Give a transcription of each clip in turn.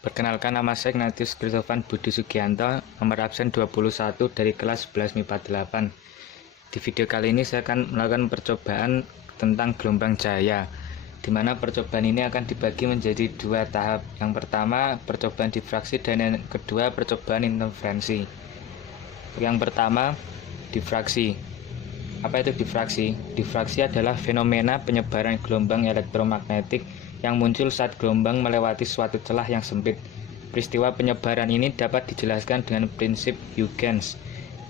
Perkenalkan, nama saya Ignatius Christovan Budi Sugianto, nomor absen 21 dari kelas 11 MIPA 8. Di video kali ini saya akan melakukan percobaan tentang gelombang cahaya, di mana percobaan ini akan dibagi menjadi dua tahap. Yang pertama percobaan difraksi dan yang kedua percobaan interferensi. Yang pertama difraksi. Apa itu difraksi? Difraksi adalah fenomena penyebaran gelombang elektromagnetik yang muncul saat gelombang melewati suatu celah yang sempit. Peristiwa penyebaran ini dapat dijelaskan dengan prinsip Huygens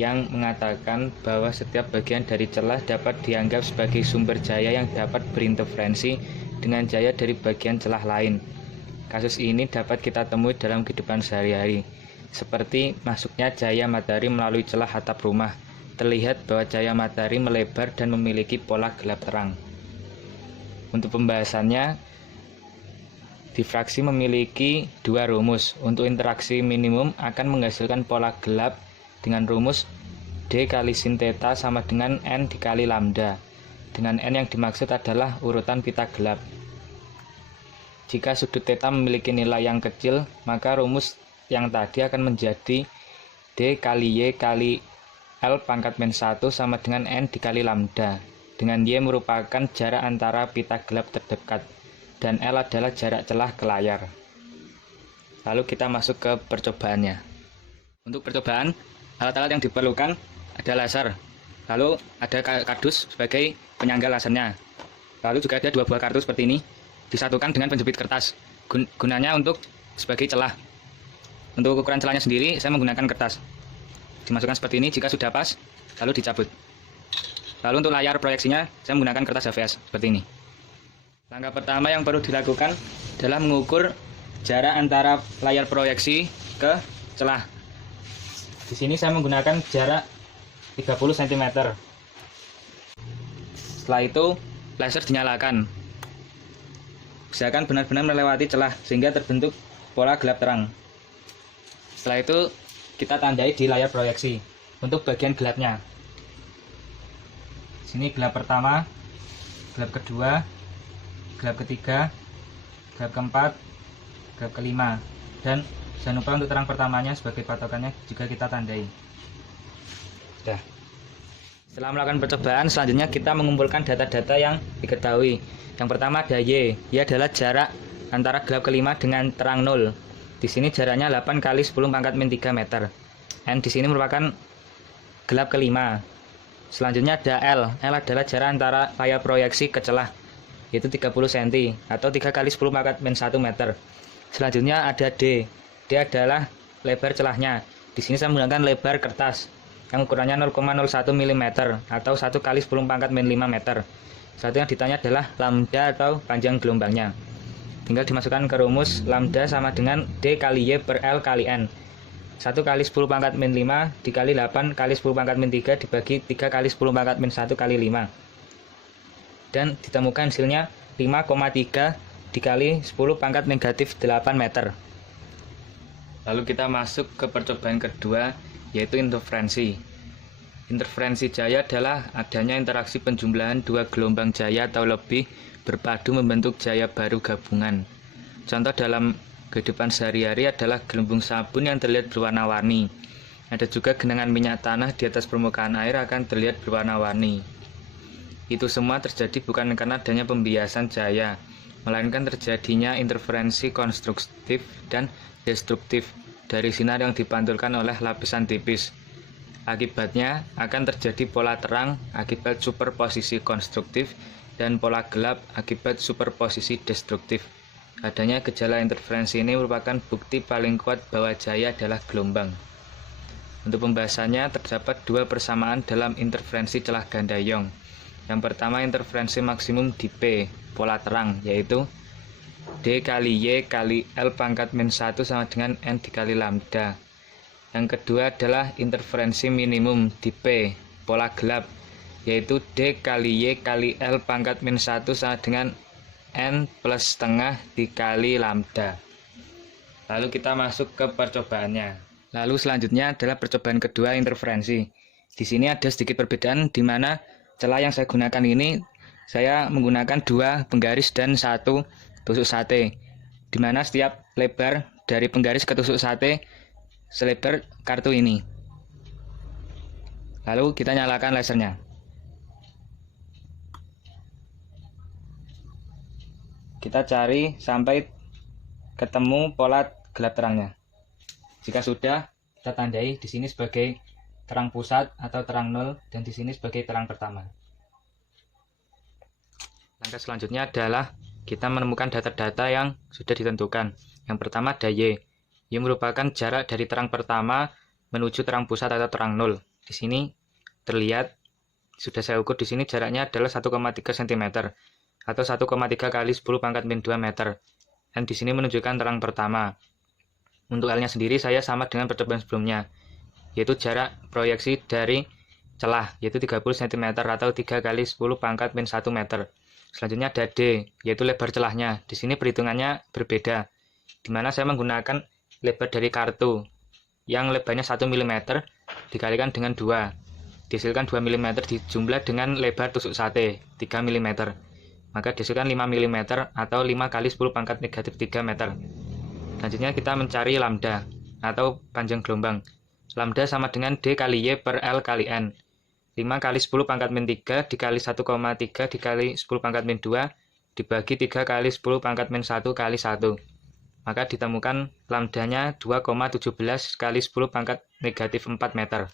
yang mengatakan bahwa setiap bagian dari celah dapat dianggap sebagai sumber cahaya yang dapat berinterferensi dengan cahaya dari bagian celah lain. Kasus ini dapat kita temui dalam kehidupan sehari-hari, seperti masuknya cahaya matahari melalui celah atap rumah. Terlihat bahwa cahaya matahari melebar dan memiliki pola gelap terang. Untuk pembahasannya, difraksi memiliki dua rumus. Untuk interaksi minimum akan menghasilkan pola gelap dengan rumus D kali sin theta sama dengan N dikali lambda, dengan N yang dimaksud adalah urutan pita gelap. Jika sudut theta memiliki nilai yang kecil, maka rumus yang tadi akan menjadi D kali Y kali L pangkat min 1 sama dengan N dikali lambda, dengan Y merupakan jarak antara pita gelap terdekat dan L adalah jarak celah ke layar. Lalu kita masuk ke percobaannya. Untuk percobaan, alat-alat yang diperlukan ada laser, lalu ada kardus sebagai penyangga lasernya, lalu juga ada dua buah kartu seperti ini, disatukan dengan penjepit kertas, gunanya untuk sebagai celah. Untuk ukuran celahnya sendiri saya menggunakan kertas, dimasukkan seperti ini. Jika sudah pas, lalu dicabut. Lalu untuk layar proyeksinya saya menggunakan kertas HVS seperti ini. Langkah pertama yang perlu dilakukan adalah mengukur jarak antara layar proyeksi ke celah. Di sini saya menggunakan jarak 30 cm. Setelah itu laser dinyalakan. Usahakan benar-benar melewati celah sehingga terbentuk pola gelap terang. Setelah itu kita tandai di layar proyeksi untuk bagian gelapnya. Sini gelap pertama, gelap kedua, gelap ketiga, gelap keempat, gelap kelima, dan jangan lupa untuk terang pertamanya sebagai patokannya juga kita tandai. Sudah. Setelah melakukan percobaan, selanjutnya kita mengumpulkan data-data yang diketahui. Yang pertama ada Y adalah jarak antara gelap kelima dengan terang 0. Di sini jaraknya 8 kali 10 pangkat min 3 meter. N di sini merupakan gelap kelima. Selanjutnya ada L adalah jarak antara layar proyeksi ke celah, yaitu 30 cm atau 3 kali 10 pangkat min 1 meter. Selanjutnya ada D adalah lebar celahnya. Di sini saya menggunakan lebar kertas yang ukurannya 0,01 mm atau 1 kali 10 pangkat min 5 meter. Satu yang ditanya adalah lambda atau panjang gelombangnya. Tinggal dimasukkan ke rumus lambda sama dengan D kali Y per L kali N. 1 kali 10 pangkat min 5 dikali 8 kali 10 pangkat min 3 dibagi 3 kali 10 pangkat min 1 kali 5. Dan ditemukan hasilnya 5,3 dikali 10 pangkat negatif 8 meter. Lalu kita masuk ke percobaan kedua, yaitu interferensi. Interferensi cahaya adalah adanya interaksi penjumlahan dua gelombang cahaya atau lebih berpadu membentuk cahaya baru gabungan. Contoh dalam kehidupan sehari-hari adalah gelembung sabun yang terlihat berwarna-warni. Ada juga genangan minyak tanah di atas permukaan air akan terlihat berwarna-warni. Itu semua terjadi bukan karena adanya pembiasan cahaya, melainkan terjadinya interferensi konstruktif dan destruktif dari sinar yang dipantulkan oleh lapisan tipis. Akibatnya akan terjadi pola terang akibat superposisi konstruktif dan pola gelap akibat superposisi destruktif. Adanya gejala interferensi ini merupakan bukti paling kuat bahwa cahaya adalah gelombang. Untuk pembahasannya terdapat dua persamaan dalam interferensi celah ganda Young. Yang pertama interferensi maksimum di P, pola terang, yaitu D kali Y kali L pangkat min 1 sama dengan N dikali lambda. Yang kedua adalah interferensi minimum di P, pola gelap, yaitu D kali Y kali L pangkat min 1 sama dengan N plus setengah dikali lambda. Lalu kita masuk ke percobaannya. Lalu selanjutnya adalah percobaan kedua interferensi. Di sini ada sedikit perbedaan di mana celah yang saya gunakan ini saya menggunakan dua penggaris dan satu tusuk sate, di mana setiap lebar dari penggaris ke tusuk sate selebar kartu ini. Lalu kita nyalakan lasernya. Kita cari sampai ketemu pola gelap terangnya. Jika sudah, kita tandai di sini sebagai terang pusat atau terang nol dan di sini sebagai terang pertama. Langkah selanjutnya adalah kita menemukan data-data yang sudah ditentukan. Yang pertama ada Y. Y merupakan jarak dari terang pertama menuju terang pusat atau terang nol. Di sini terlihat sudah saya ukur di sini jaraknya adalah 1,3 cm atau 1,3 kali 10 pangkat min 2 meter. Dan di sini menunjukkan terang pertama. Untuk L-nya sendiri saya sama dengan percobaan sebelumnya, yaitu jarak proyeksi dari celah, yaitu 30 cm atau 3 kali 10 pangkat min 1 meter. Selanjutnya ada D, yaitu lebar celahnya. Di sini perhitungannya berbeda, di mana saya menggunakan lebar dari kartu yang lebarnya 1 mm dikalikan dengan 2. Dihasilkan 2 mm dijumlah dengan lebar tusuk sate 3 mm. Maka dihasilkan 5 mm atau 5 kali 10 pangkat negatif 3 meter. Selanjutnya kita mencari lambda atau panjang gelombang. Lambda sama dengan D kali Y per L kali N. 5 kali 10 pangkat min 3 dikali 1,3 dikali 10 pangkat min 2 dibagi 3 kali 10 pangkat min 1 kali 1. Maka ditemukan lambdanya 2,17 kali 10 pangkat negatif 4 meter.